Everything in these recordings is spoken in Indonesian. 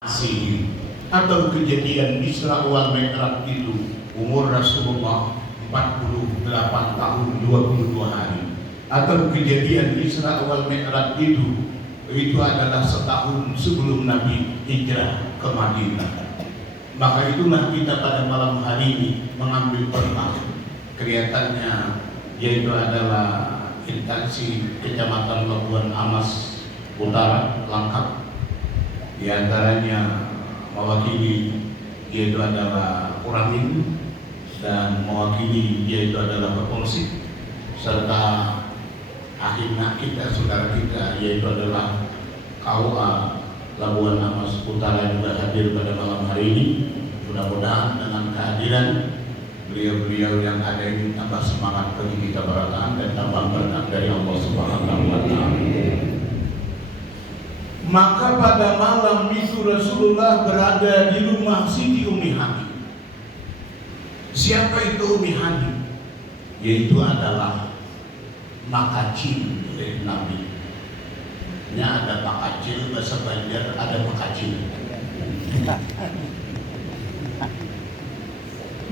Masih atau kejadian Isra wal Mi'raj itu umur Rasulullah 48 tahun 22 hari, atau kejadian Isra wal Mi'raj itu adalah setahun sebelum Nabi hijrah ke Madinah. Maka itulah kita pada malam hari ini mengambil tema, kelihatannya yaitu adalah instansi Kecamatan Labuan Amas Utara lengkap. Di antaranya mewakili yaitu adalah Koramil, dan mewakili yaitu adalah Kapolsek, serta akhirnya kita, saudara kita yaitu adalah KUA Labuan Amas Utara juga hadir pada malam hari ini. Mudah-mudahan dengan kehadiran beliau-beliau yang ada ini tambah semangat bagi kita berataan dan tambah berkah dari Allah Subhanahu wa Ta'ala. Maka pada malam itu Rasulullah berada di rumah Siti Ummi Hani. Siapa itu Ummi Hani? Yaitu adalah makacil dari Nabi. Ini ada makacil, bahasa Banjar ada makacil.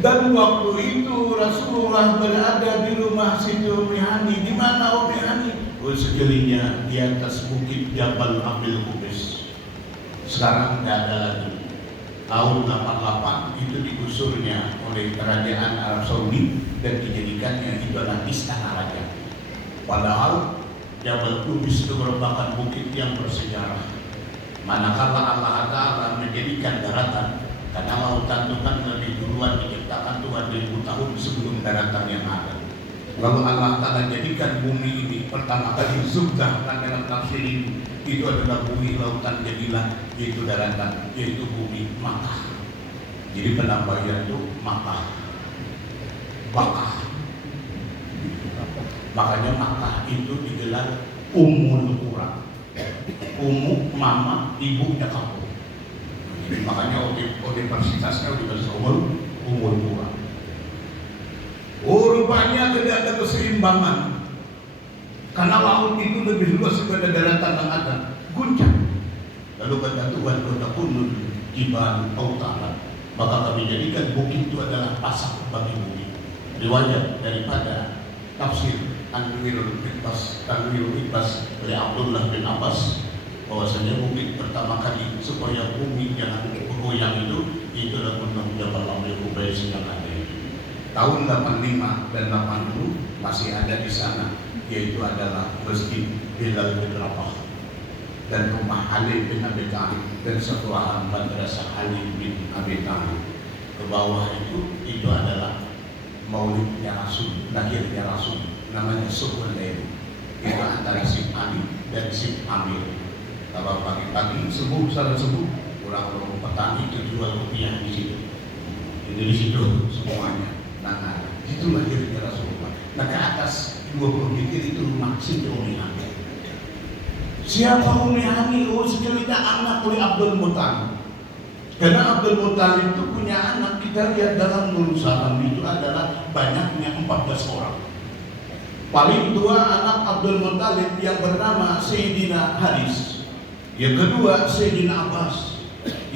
Dan waktu itu Rasulullah berada di rumah Siti Ummi Hani. Di mana Ummi Hani? Sekelilingnya di atas bukit Jabal Abil Qubais. Sekarang tidak ada lagi. Tahun 88 itu digusurnya oleh kerajaan Arab Saudi dan dijadikannya itu adalah istana raja. Padahal Jabal Qubais itu merupakan bukit yang bersejarah. Manakala Allah Ta'ala menjadikan daratan, karena lautan itu kan lebih duluan diciptakan Tuhan 2000 tahun sebelum daratan yang ada. Lalu Allah Ta'ala jadikan bumi ini pertama kali zubdah dalam tafsir itu adalah bumi lautan jadilah, yaitu daratan, yaitu bumi Makkah. Jadi penambahan itu Makkah, Bakah. Makanya Makkah itu digelar Ummul Qura. Ummu mama, ibunya kamu. Jadi makanya universitasnya Universitas Ummul Qura. Oh, rupanya tidak ada keseimbangan, karena laut itu lebih luas daripada daratan yang ada, guncang. Lalu kata Tuhan, kata kunun jibal autaran, maka kami jadikan bukit itu adalah pasak bagi bumi. Riwayat daripada tafsir Tanwirul Ikhbas oleh Abdullah bin Abbas, bahwasanya bukit pertama kali supaya bumi jangan bergoyang itu adalah gunung Jabal Abil Qubais yang ada. Tahun 85 dan 80 masih ada di sana, yaitu adalah Masjid Bilal bin Rabah dan rumah Ali bin Abi Thalib dan sekolahan Madrasah Ali bin Abi Thalib. Ke bawah itu adalah maulidnya Rasul, lahirnya Rasul, namanya Subuh Lail. Itu antara Sib Ali dan Sib Amir. Kalau pagi-pagi subuh, salat subuh, orang-orang petani itu jual rupiah di situ. Itu di situ semuanya. Nah, itulah dirinya Rasulullah. Nah, ke atas 20 meter itu rumah Siti Ummi Hani. Siapa Ummi Hani? Oh, sekelilingnya anak oleh Abdul Muttalib. Karena Abdul Muttalib itu punya anak, kita lihat dalam Nurul Salam itu adalah banyaknya 14 orang. Paling tua anak Abdul Muttalib yang bernama Sayyidina Haris. Yang kedua Sayyidina Abbas.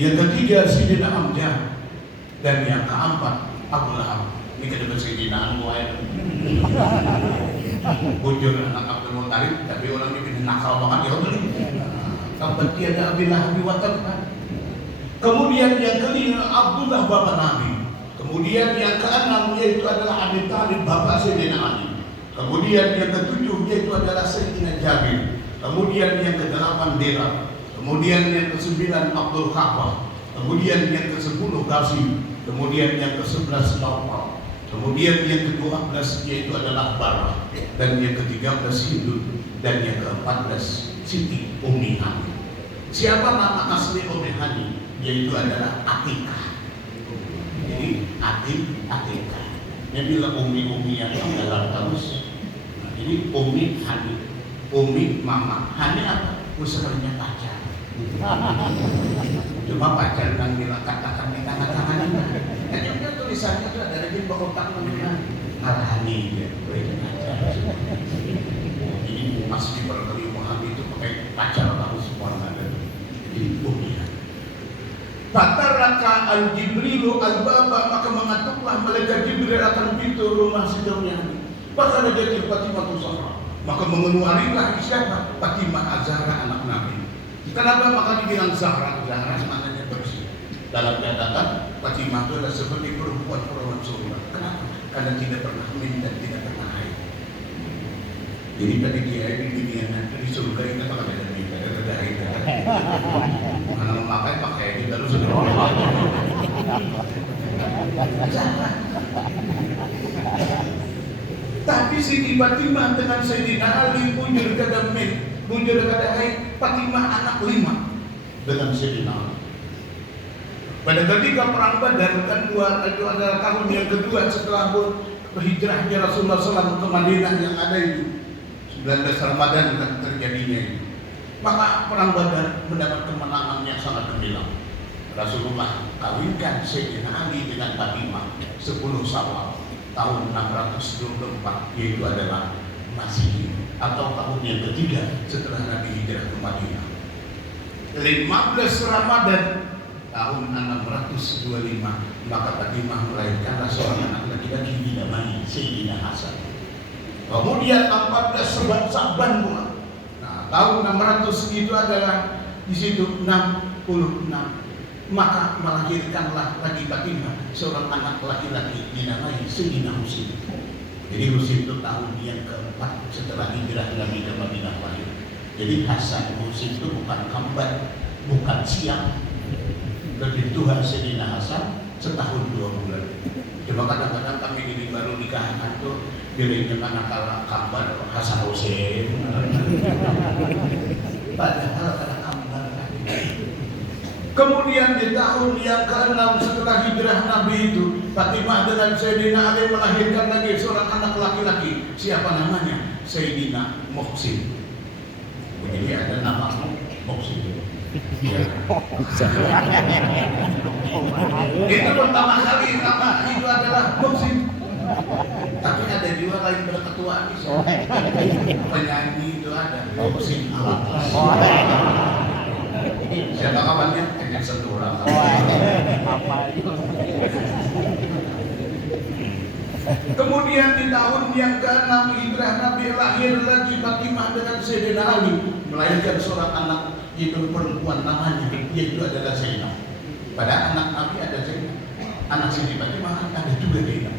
Yang ketiga Sayyidina Hamzah. Dan yang keempat Abu Lahab. Ini kedua Sayyidina Muhammad. Bujur anak Abdul Muttalib, tapi orang ini nakal banget ya betul. Kapan tiada Abi Lahab kan. Kemudian yang kelima Abdullah bapak Nabi. Kemudian yang keenam yaitu adalah Abi Thalib bapak Sayyidina Ali. Kemudian yang ketujuh yaitu adalah Sayyidina Jabir. Kemudian yang kedelapan Dera. Kemudian yang kesembilan Abdul Ka'bah. Kemudian yang ke-10 Qasim. Kemudian yang ke-11 Nawfal. Kemudian yang ke-12 yaitu adalah Barah, dan yang ke-13 Hindun, dan yang ke-14 Siti Ummi Hani. Siapa nama asli Ummi Hani? Yaitu adalah Atikah. Jadi Atikah. Ini bilang Ummi yang dalam terus. Nah, ini Ummi Hani, Ummi mama. Hani apa? Usahanya pacar. Cuma pacar kan bilang katakan di tangan-tangan ini. Kan tulisannya itu ada lagi berkotak namanya Al-Hani ya. Jadi masih berkali Muhammad itu pakai pacar tahu semua ada. Jadi Ummi Hani. Fataraka al-Jibrilu al-baba, maka mengatuklah malaikat Jibril akan pintu rumah si Daryani. Maka dia Fatimah Zahra, maka mengeluarilah siapa? Fatimah Az-Zahra anak Nabi. Kenapa maka dibilang Zahra? Zahra maknanya bersih. Dalam catatan Fatimah itu adalah seperti perempuan surga. Kenapa? Karena tidak pernah hamil dan tidak pernah haid. Jadi tadi dia di dunia nanti di surga itu kalau ada mimpi, ada haid. Karena memakai pakai itu terus. Tapi Siti Fatimah dengan Sayyidina Ali bujur kada min, bujur kada haid. Fatimah anak 5 dengan Sayyidina Ali. Pada ketika perang Badar kan itu adalah tahun yang kedua setelah berhijrahnya Rasulullah SAW ke Madinah yang ada itu 19 Ramadan dan terjadinya itu. Maka perang Badar mendapat kemenangan yang sangat gemilang. Rasulullah kawinkan Sayyidina Ali dengan Fatimah 10 Syawal tahun 624, yaitu adalah Masehi atau tahun yang ketiga setelah Nabi hijrah ke Madinah. 15 Ramadan tahun 625, maka Fatimah melahirkanlah seorang anak laki-laki dinamai Sayyidina Hasan. Kemudian 14 Sya'ban pula. Nah, tahun 600 itu adalah di situ 66. Maka melahirkanlah lagi Fatimah seorang anak laki-laki dinamai Sayyidina Husain. Jadi Husain itu tahun yang keempat setelah hijrah Nabi ke Madinah lahir. Jadi Hasan Husain itu bukan kembar, bukan siang. Lebih Tuhan Sayyidina Hasan setahun 2 bulan. Cuma kadang-kadang kami ini baru nikahan tuh dirinya manakala kabar Hasan Husain. Padahal karena kabar. Kemudian di tahun yang ke-6 setelah hijrah Nabi itu, Fatimah dengan Sayyidina Ali melahirkan lagi seorang anak laki-laki. Siapa namanya? Sayyidina Muhsin. Jadi ada nama Muhsin. Ya. Itu pertama kali nama itu adalah Muhsin. Tapi ada juga lain berketuaan penyanyi itu ada Muhsin Alatas. Siapa kawannya? Ini satu orang. Kemudian di tahun yang ke-6 hijrah Nabi lahir lagi Fatimah dengan Sayyidina Ali, melahirkan seorang anak itu perempuan namanya yaitu adalah Zainab. Pada anak Nabi ada Zainab, anak Siti Fatimah ada juga Zainab.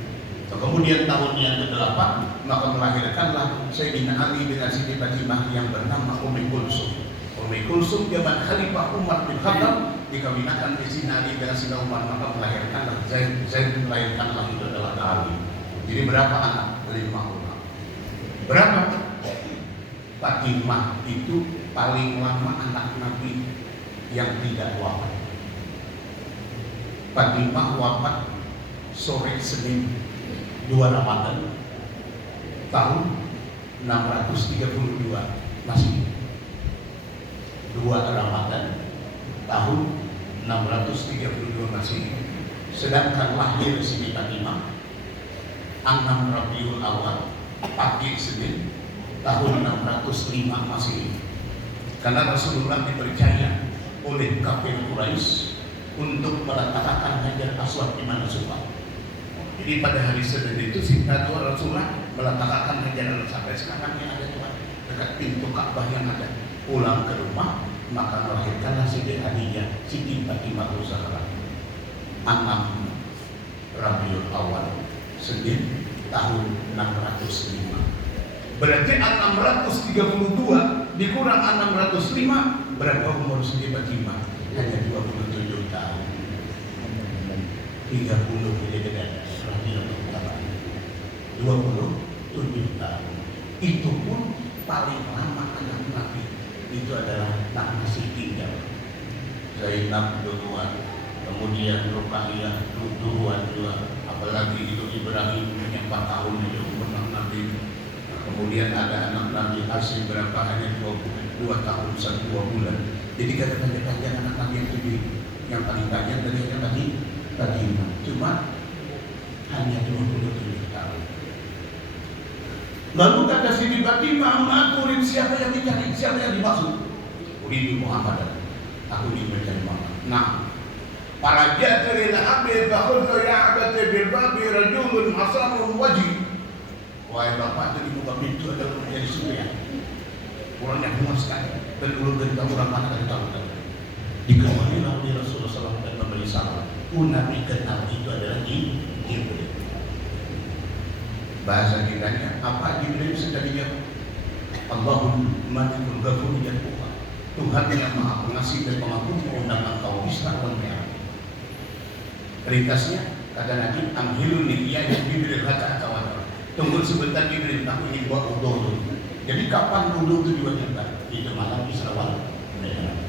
Kemudian tahun yang ke-8 maka melahirkanlah Sayyidina Ali dengan Siti Fatimah yang bernama Ummi Kulsum. Ummi Kulsum zaman Khalifah Umar bin Khattab dikawinkan di Sayyidina Ali dengan Sayyidina Umar, maka melahirkanlah Zaid melahirkanlah itu adalah Ali. Jadi berapa anak? 5 orang. Berapa? Fatimah itu paling lama anak Nabi yang tidak wafat. Fatimah wafat sore Senin 2 Ramadan tahun 632 masih 2 Ramadan tahun 632 masih. Sedangkan lahir Siti Fatimah 6 Rabiul Awal pagi Senin tahun 605 Masehi. Karena Rasulullah dipercaya oleh kafir Quraisy untuk meletakkan Hajar Aswad di mana sumpah. Jadi pada hari Senin itu Siti Rasulullah meletakkan Hajar Aswad sampai sekarang yang ada dekat pintu Ka'bah yang ada. Pulang ke rumah maka melahirkanlah Siti Khadijah, Siti Fatimah Zahra 6 Rabiul Awal Senin tahun 605. Berarti 632 dikurang 605, berapa umur Siti Fatimah? Hanya 27 tahun. 30 beda-beda. 27 tahun. Itu pun paling lama anak Nabi itu adalah nak masih tinggal. Zainab duluan, kemudian Ruqayyah duluan juga. Apalagi itu Ibrahim yang 4 tahun itu umur Nabi. Kemudian ada anak Nabi Hasyim berapa hanya 2 tahun 2 bulan. Jadi kata-kata anak Nabi yang lebih yang paling banyak dari yang tadi cuma hanya 27 tahun. Lalu kata Siti Fatimah, "Maturin siapa yang dicari? Siapa yang dimaksud?" "Uridu Muhammad." Aku ingin mencari Muhammad. Nah, Para jatri al-abid fakhultu ya abati bil babi rajulun hasanul wajhi. Wahai bapak, dari muka pintu ada orang menjadi surya. Orangnya bunga sekali. Dan ulun dari kamu ramah dari tahu. Dikembalilah oleh Rasulullah SAW dan memberi salam. Nabi kenal itu adalah Jibril. Bahasa kitanya apa Jibril sedang dijawab? Allahul Malikul Ghafur ya Tuhan. Tuhan yang Maha Pengasih dan Pengampun mengundang engkau Isra wal Mi'raj. Ringkasnya kata Nabi, amhilun ya Jibril hatta atawadar. Tunggu sebentar Jibril, aku ingin buat wudu dulu. Jadi kapan wudu itu diwajibkan? Itu malam Isra wal Mi'raj.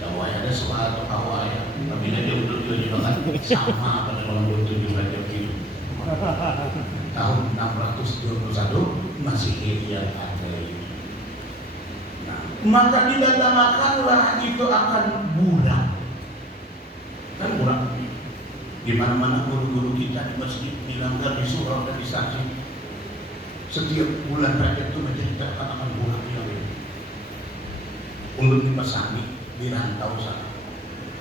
Kalau ada suatu awal ya, tapi dia wudu juga kan sama pada malam wudu juga itu. Tahun 621 Masehi yang ada itu. Nah, maka didatangkanlah itu akan burak. Kan burak. Di mana-mana guru-guru kita di masjid, di langgar, di surau dan di saksi. Setiap bulan Rajab itu menceritakan akan burak yang ini. Untuk dipasang di rantau sana.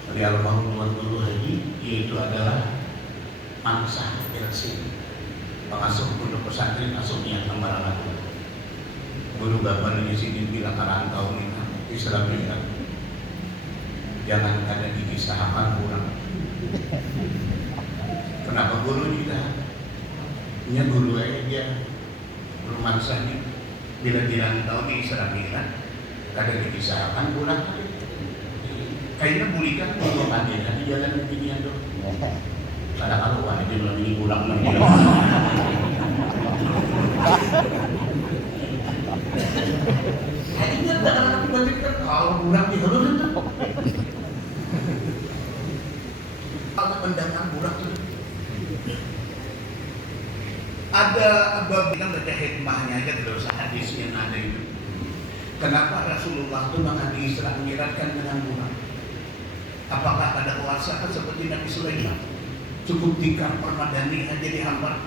Dari almarhum Tuan Guru Haji, yaitu adalah Ansah Elsin, pengasuh pondok pesantren Asumiah Lembaran Agung. Guru Gaban di sini bilang rantau ini Islam ini. Jangan ada dikisahkan kurang. Kenapa guru kita? Ini guru dia guru mansahnya bila dirantau di Islam ini kada dikisahkan kurang. Kayaknya bulikan kalau ada di jalan beginian tuh. Kada kalau ada dia bilang ini kurang lagi. Kayaknya ada berarti kalau kurang di halus itu. Ada pendangan burak itu. Ada bab yang baca hikmahnya aja tidak usah hadis yang ada itu. Kenapa Rasulullah itu menghadiri Isra Mi'rajkan dengan burak? Apakah pada kuasa kan seperti Nabi Sulaiman? Cukup tikar permadani aja dihambat.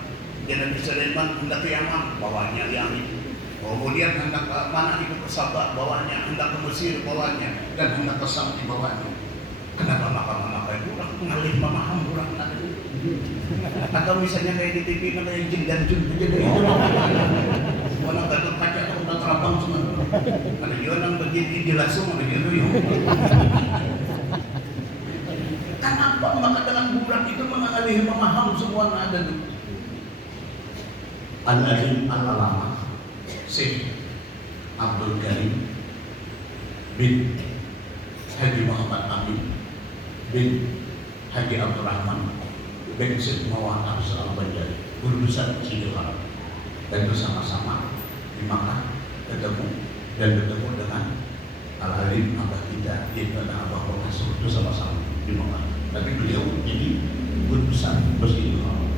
Dan Nabi Sulaiman hendak ke Yaman, bawanya yang itu. Kemudian hendak ke mana itu ke Sabah, bawanya, hendak ke Mesir, bawanya, dan hendak ke Sam di bawahnya. Kenapa maka burak mengalih memaham burak nanti? Atau misalnya kayak di TV ada yang jin dan jun begitu itu. Mana Gatot Kaca atau udah terabang semua. Ada juga yang begini dilangsung ada gitu ya. Kenapa maka dengan burak itu mengalih memaham semua ada itu? Al-Alim Al-Alama Syekh Abdul Karim bin Haji Muhammad Amin bin Haji Abdul Rahman bin Syekh Mawar Abdul Al-Banjari, guru besar Masjidil Haram, dan bersama-sama di Makkah ketemu dengan Al-Alim Abah kita, yaitu Abah Rasul, itu sama-sama di Makkah. Tapi beliau jadi guru besar Masjidil Haram.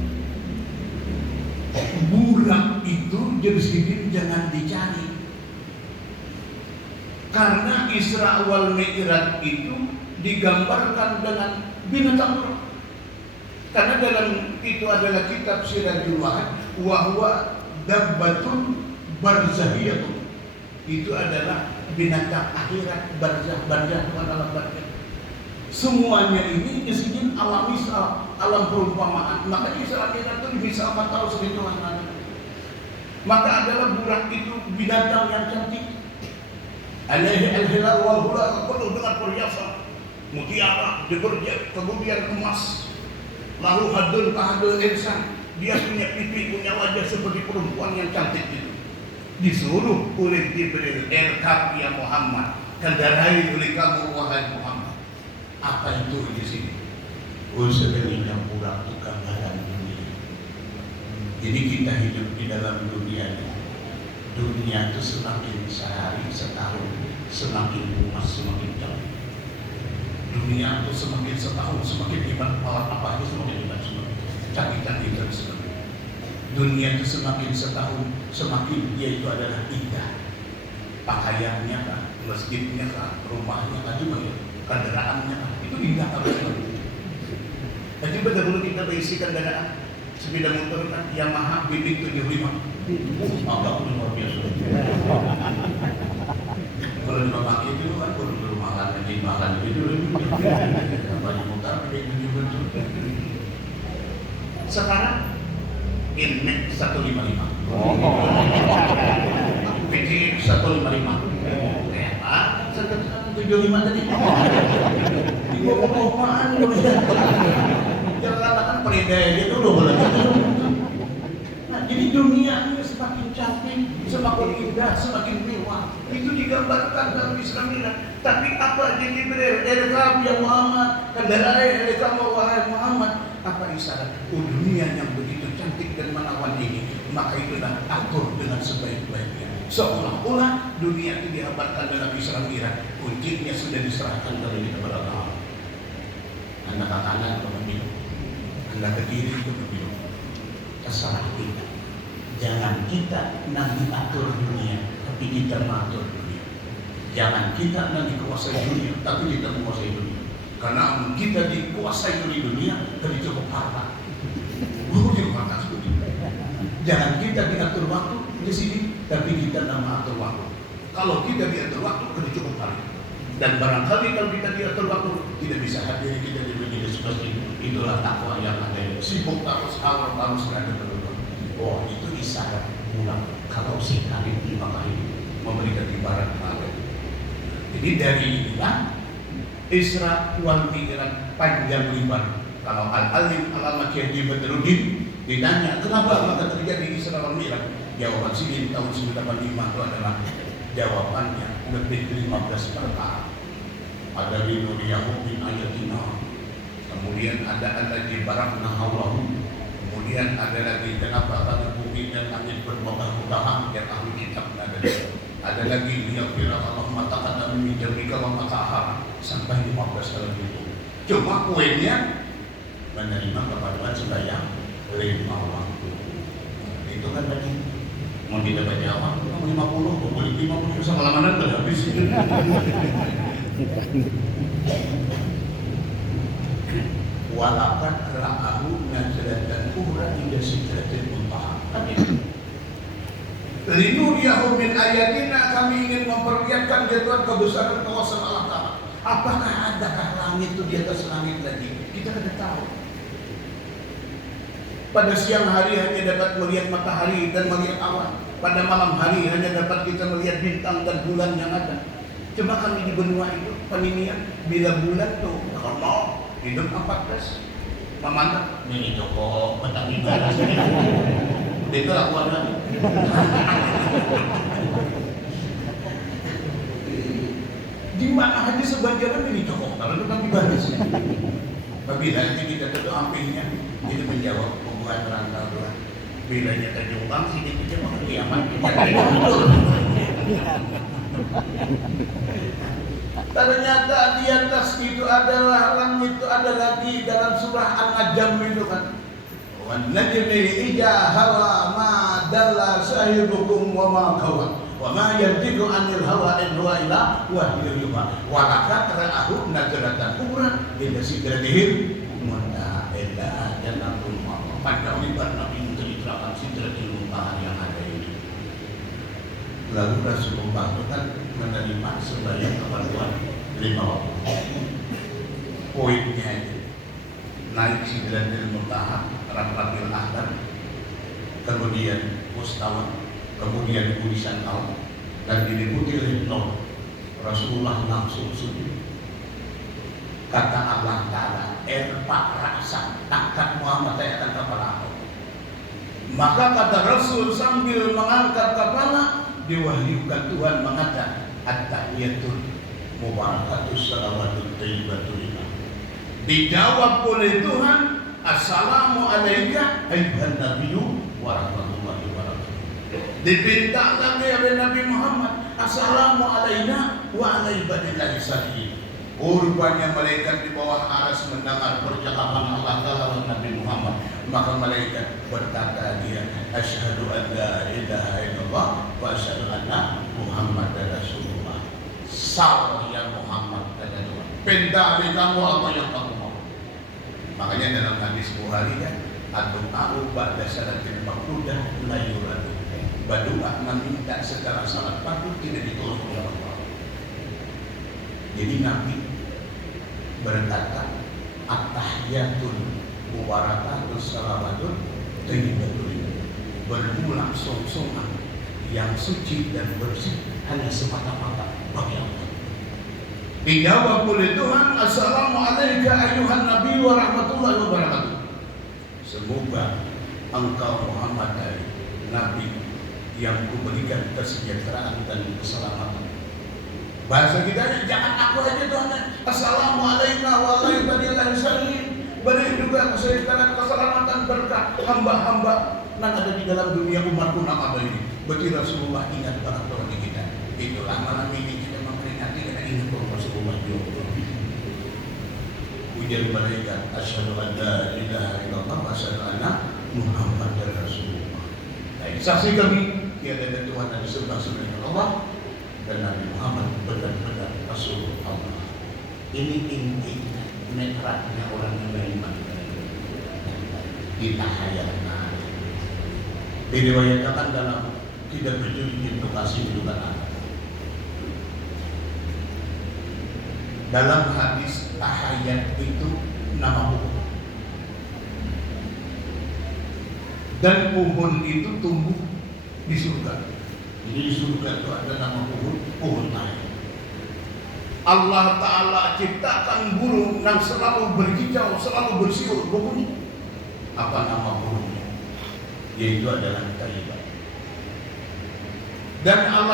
Burak itu jenis jangan dicari, karena Isra wal Mi'raj itu digambarkan dengan binatang burak. Karena dalam itu adalah kitab Sirajul Wahid, wa huwa dabbatun barzahiyatun. Itu adalah binatang akhirat, barzah itu adalah barzah. Semuanya ini isinya alam misal, alam perumpamaan. Maka Isra Mi'raj itu dimisalkan tahu seperti Tuhan. Maka adalah burak itu binatang yang cantik. Alaihi al-hilal wal hulal, penuh dengan perhiasan, mutiara, diberjat, kemudian emas. Lalu hadun kahadul insan, dia punya pipi, punya wajah seperti perempuan yang cantik itu. Disuruh oleh Jibril, irkab ya Muhammad, kendarai oleh kamu wahai Muhammad. Apa itu di sini? Sebenarnya burak itu gambaran dunia. Jadi kita hidup di dalam dunia ini. Dunia itu semakin sehari setahun semakin luas, semakin jauh. Dunia itu semakin setahun semakin hebat, malah apa aja semakin hebat, semakin canggih-canggih dan sebagainya. Dunia itu semakin setahun semakin dia itu adalah indah. Pakaiannya kan, masjidnya kan, rumahnya kan juga ya, kendaraannya kan, itu indah harus sekali. Jadi benar-benar kita berisi kendaraan sepeda motor kan Yamaha BB 75. Agak luar biasa. Kalau di rumah itu kan kalau di rumah kan itu banyak motor BB Inmek 155. PCX 155. Apa? 175 tadi. Di bawah apaan? Jangan kan peridai dia dulu boleh. Nah, jadi dunia ini semakin cantik, semakin indah, semakin mewah. Itu digambarkan dalam Islam ini. Tapi apa jadi berekam ya Muhammad, kendarai rekam wahai Muhammad. Apa isyarat dunia yang begitu cantik dan menawan ini? Maka itulah atur dengan sebaik-baiknya. Seolah-olah dunia ini dihabarkan dalam Islam ini. Kuncinya sudah diserahkan kepada Allah. Anda ke kanan ke pemilu, Anda ke kiri ke pemilu. Terserah kita. Jangan kita nanti atur dunia, tapi kita mengatur dunia. Jangan kita nanti kuasai dunia, tapi kita menguasai dunia. Karena kita dikuasai oleh dunia, kita cukup harta. Jangan kita diatur waktu di sini, tapi kita nama atur waktu. Kalau kita diatur waktu, kita cukup harta. Dan barangkali kalau kita diatur waktu, tidak bisa hadir kita di majelis seperti itulah takwa yang ada. Sibuk harus awal harus ada berubah. Oh, itu isyarat pulang. Kalau sekali 5 kali memberikan ibarat kemarin. Jadi dari inilah Isra wal Mi'raj panjang lebar. Kalau Al-Alim Alamat Syekh Badruddin ditanya kenapa maka terjadi Isra wal Mi'raj, jawaban sini tahun 1985 itu adalah jawabannya lebih 15 perkara. Ada linuriyahu min ayatina, kemudian ada lagi barakna haulahu, kemudian ada lagi kenapa tanah bumi dan langit berbogah-bogahan yang ahli kitab ada lagi liyaqira Allah matakan min jamrika wa matahara sampai 15 kali itu. Cuma poinnya menerima kepada sembahyang 5 waktu. Itu kan tadi mau kita baca awal 50, boleh 50 sama lamanan udah habis. Walakat ra'ahu nazlatan ukhra inda sidratil muntaha. Linuriyahu min ayatina, kami ingin memperlihatkan dia Tuhan kebesaran kuasa Allah Ta'ala. Apakah adakah langit itu di atas langit lagi? Kita tidak tahu. Pada siang hari hanya dapat melihat matahari dan melihat awan. Pada malam hari hanya dapat kita melihat bintang dan bulan yang ada. Cuma kami di benua itu peninian bila bulan tuh kalau hidup 14 memandang ini Joko petang di baras itu lakukan lagi. Di mana hanya sebagian ini Joko kalau petang di baras. Apabila nanti kita tentu ampingnya itu menjawab pembuat perantara. Bila nyata jumbang sini kita mau kiamat ternyata di atas itu adalah langit, itu ada lagi dalam surah An-Najm itu kan. Wan najmi idza hawa ma dalla sahibukum wa ma kawan wa ma yantiqu anil hawa in huwa illa wahyun yuha wa laqad ra'ahu nazlatan ukhra inda sidratil muntaha illa jannatul ma'wa. Pada libat Nabi menceritakan sidratil muntaha yang ada ini. Lalu Rasulullah itu kan menerima sembahyang keperluan 5 waktu. Poinnya itu naik sidratil muntaha, Rabbul Ahdar, kemudian Mustawa, kemudian tulisan Allah, dan diikuti oleh Nur. Rasulullah langsung sujud. Kata Allah Ta'ala, "Irfa' ra'sak," angkat Muhammad akan kepala. Maka kata Rasul sambil mengangkat kepala, diwahyukan Tuhan mengatakan at-tahiyatul mubarakatus salawatul thayyibatul lillah. Dijawab oleh Tuhan, assalamu alayka ayyuhan nabiyyu wa rahmatullahi wa barakatuh. Dipinta lagi oleh Nabi Muhammad, assalamu alayna wa ala ibadillahi salihin. Rupanya malaikat di bawah aras mendengar percakapan Allah Ta'ala Nabi Muhammad. Maka malaikat berkata dia, asyhadu an la ilaha illallah wa asyhadu anna Muhammadar Rasulullah. Sal ya Muhammad, kata Tuhan, pendali kamu apa yang kamu mau. Makanya dalam hadis Bukhari kan, ad-du'a'u ba'da salatil maqludah la yuradu. Berdoa meminta secara salat fardu tidak ditolak oleh Allah. Jadi Nabi berkata, at-tahiyatul mubarakatus salawatul thayyibatul lillah. bermula song-songan yang suci dan bersih hanya semata-mata bagi Allah. Dijawab oleh Tuhan, Assalamualaikum ayuhan Nabi wa rahmatullahi wa barakatuh. Semoga engkau Muhammad dari Nabi yang kuberikan kesejahteraan dan keselamatan. Bahasa kita, jangan aku aja Tuhan. Assalamualaikum warahmatullahi wabarakatuh. Beri juga kesejahteraan, keselamatan berkah hamba-hamba yang ada di dalam dunia umatku nama ini. Berarti Rasulullah ingat pada Tuhan kita. Itulah malam ini kita memperingati kita ingat pada Rasulullah juga. Ujian malaikat, asyhadu an la ilaha illallah wa asyhadu anna Muhammadar Rasulullah. Saksi kami tiada ada Tuhan yang disembah selain Allah dan Nabi Muhammad benar-benar Rasulullah. Ini inti netratnya orang yang beriman. Kita hayatkan. Diriwayatkan dalam tidak berjudi edukasi hidupan anak. Dalam hadis tahayat itu nama pohon. Dan pohon itu tumbuh di surga. Jadi di surga itu ada nama pohon tahayat. Allah Ta'ala ciptakan burung yang selalu berkicau, selalu bersiul berbunyi. Apa nama burungnya? Yaitu adalah Thayyibah. Dan Allah